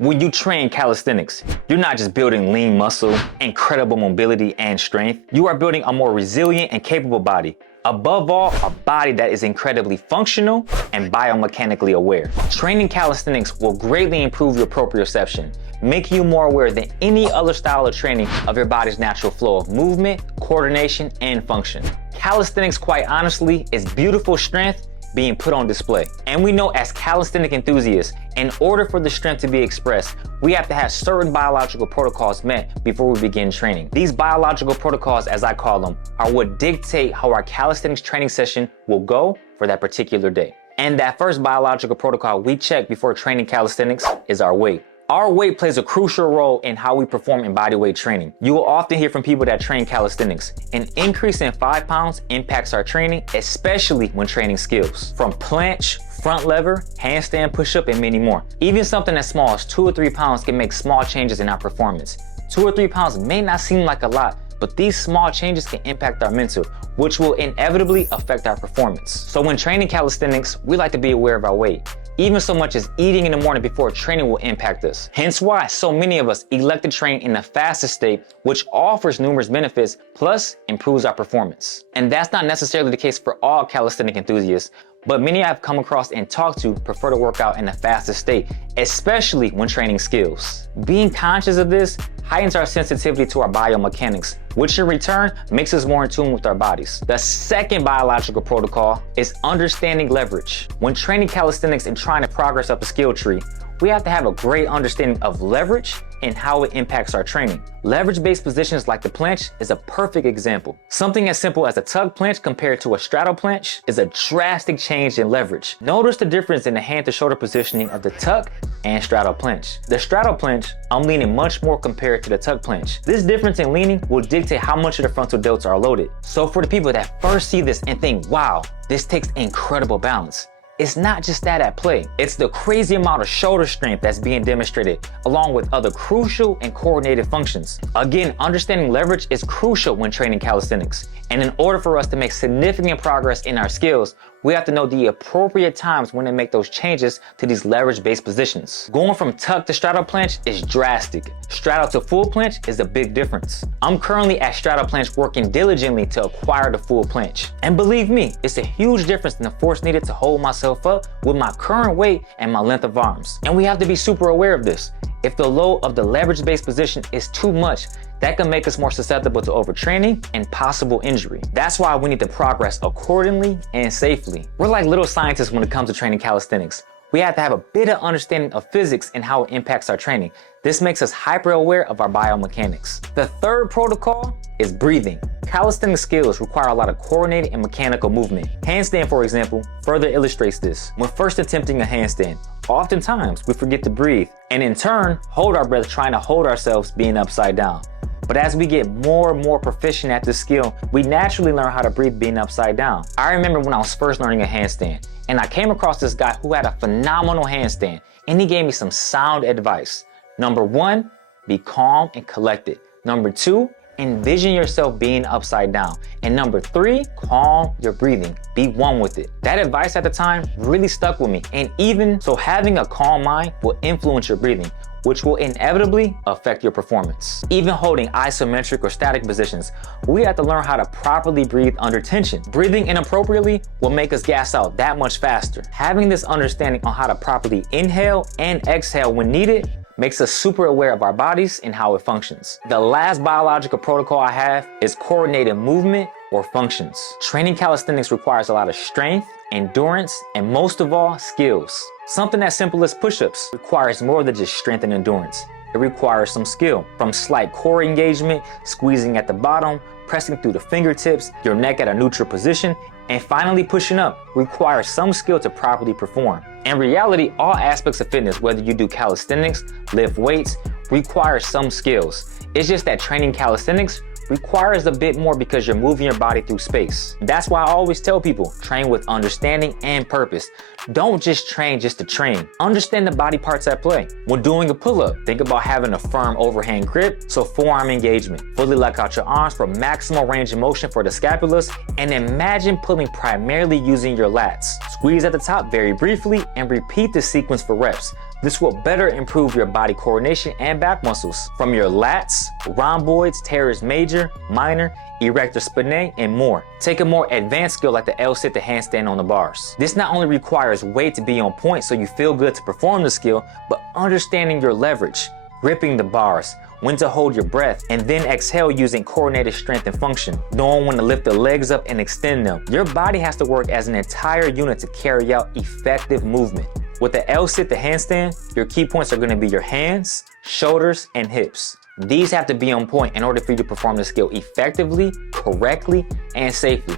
When you train calisthenics, you're not just building lean muscle, incredible mobility and strength. You are building a more resilient and capable body. Above all, a body that is incredibly functional and biomechanically aware. Training calisthenics will greatly improve your proprioception, making you more aware than any other style of training of your body's natural flow of movement, coordination, and function. Calisthenics, quite honestly, is beautiful strength being put on display. And we know as calisthenic enthusiasts, in order for the strength to be expressed, we have to have certain biological protocols met before we begin training. These biological protocols, as I call them, are what dictate how our calisthenics training session will go for that particular day. And that first biological protocol we check before training calisthenics is our weight. Our weight plays a crucial role in how we perform in bodyweight training. You will often hear from people that train calisthenics. An increase in 5 pounds impacts our training, especially when training skills. From planche, front lever, handstand push-up, and many more. Even something as small as 2 or 3 pounds can make small changes in our performance. 2 or 3 pounds may not seem like a lot, but these small changes can impact our mental, which will inevitably affect our performance. So when training calisthenics, we like to be aware of our weight. Even so much as eating in the morning before training will impact us. Hence why so many of us elect to train in the fastest state, which offers numerous benefits, plus improves our performance. And that's not necessarily the case for all calisthenic enthusiasts, but many I've come across and talked to prefer to work out in the fastest state, especially when training skills. Being conscious of this heightens our sensitivity to our biomechanics, which in return makes us more in tune with our bodies. The second biological protocol is understanding leverage. When training calisthenics and trying to progress up a skill tree, we have to have a great understanding of leverage and how it impacts our training. Leverage-based positions like the planche is a perfect example. Something as simple as a tuck planche compared to a straddle planche is a drastic change in leverage. Notice the difference in the hand to shoulder positioning of the tuck and straddle planche. The straddle planche, I'm leaning much more compared to the tuck planche. This difference in leaning will dictate how much of the frontal delts are loaded. So for the people that first see this and think, wow, this takes incredible balance, it's not just that at play. It's the crazy amount of shoulder strength that's being demonstrated, along with other crucial and coordinated functions. Again, understanding leverage is crucial when training calisthenics. And in order for us to make significant progress in our skills, we have to know the appropriate times when to make those changes to these leverage-based positions. Going from tuck to straddle planche is drastic. Straddle to full planche is a big difference. I'm currently at straddle planche working diligently to acquire the full planche. And believe me, it's a huge difference in the force needed to hold myself up with my current weight and my length of arms. And we have to be super aware of this. If the load of the leverage-based position is too much, that can make us more susceptible to overtraining and possible injury. That's why we need to progress accordingly and safely. We're like little scientists when it comes to training calisthenics. We have to have a bit of understanding of physics and how it impacts our training. This makes us hyper aware of our biomechanics. The third protocol is breathing. Calisthenic skills require a lot of coordinated and mechanical movement. Handstand, for example, further illustrates this. When first attempting a handstand, oftentimes we forget to breathe and in turn hold our breath trying to hold ourselves being upside down. But as we get more and more proficient at this skill, we naturally learn how to breathe being upside down. I remember when I was first learning a handstand and I came across this guy who had a phenomenal handstand and he gave me some sound advice. Number 1, be calm and collected. Number 2, envision yourself being upside down. And number 3, calm your breathing. Be one with it. That advice at the time really stuck with me. And even so, having a calm mind will influence your breathing, which will inevitably affect your performance. Even holding isometric or static positions, we have to learn how to properly breathe under tension. Breathing inappropriately will make us gas out that much faster. Having this understanding on how to properly inhale and exhale when needed makes us super aware of our bodies and how it functions. The last biological protocol I have is coordinated movement or functions. Training calisthenics requires a lot of strength, endurance, and most of all, skills. Something as simple as push-ups requires more than just strength and endurance. It requires some skill, from slight core engagement, squeezing at the bottom, pressing through the fingertips, your neck at a neutral position, and finally pushing up requires some skill to properly perform. In reality, all aspects of fitness, whether you do calisthenics, lift weights, require some skills. It's just that training calisthenics requires a bit more because you're moving your body through space. That's why I always tell people, train with understanding and purpose. Don't just train just to train. Understand the body parts at play. When doing a pull-up, think about having a firm overhand grip, so forearm engagement. Fully lock out your arms for maximal range of motion for the scapulas, and imagine pulling primarily using your lats. Squeeze at the top very briefly and repeat the sequence for reps. This will better improve your body coordination and back muscles from your lats, rhomboids, teres major, minor, erector spinae, and more. Take a more advanced skill like the L-sit, the handstand on the bars. This not only requires weight to be on point so you feel good to perform the skill, but understanding your leverage, gripping the bars, when to hold your breath, and then exhale using coordinated strength and function, knowing when to lift the legs up and extend them. Your body has to work as an entire unit to carry out effective movement. With the L-sit, the handstand, your key points are going to be your hands, shoulders, and hips. These have to be on point in order for you to perform the skill effectively, correctly, and safely.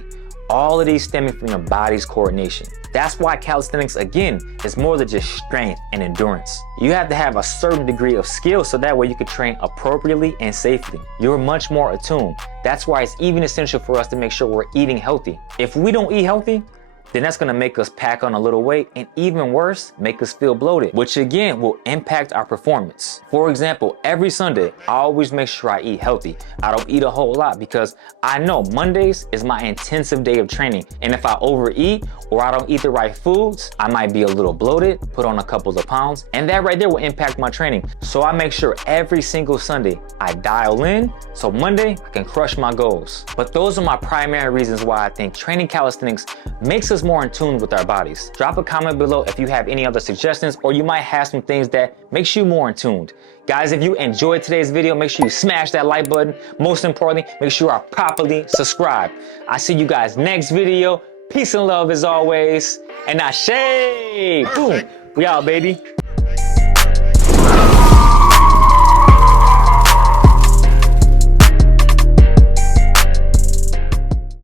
All of these stemming from your body's coordination. That's why calisthenics, again, is more than just strength and endurance. You have to have a certain degree of skill so that way you can train appropriately and safely. You're much more attuned. That's why it's even essential for us to make sure we're eating healthy. If we don't eat healthy, then that's gonna make us pack on a little weight, and even worse, make us feel bloated, which again will impact our performance. For example, every Sunday, I always make sure I eat healthy. I don't eat a whole lot because I know Mondays is my intensive day of training, and if I overeat or I don't eat the right foods, I might be a little bloated, put on a couple of pounds, and that right there will impact my training. So I make sure every single Sunday I dial in, so Monday I can crush my goals. But those are my primary reasons why I think training calisthenics makes us more in tune with our bodies. Drop a comment below if you have any other suggestions, or you might have some things that makes you more in tuned. Guys, if you enjoyed today's video, make sure you smash that like button. Most importantly, make sure you are properly subscribed. I see you guys next video. Peace and love as always. And ashe! Boom! We out, baby.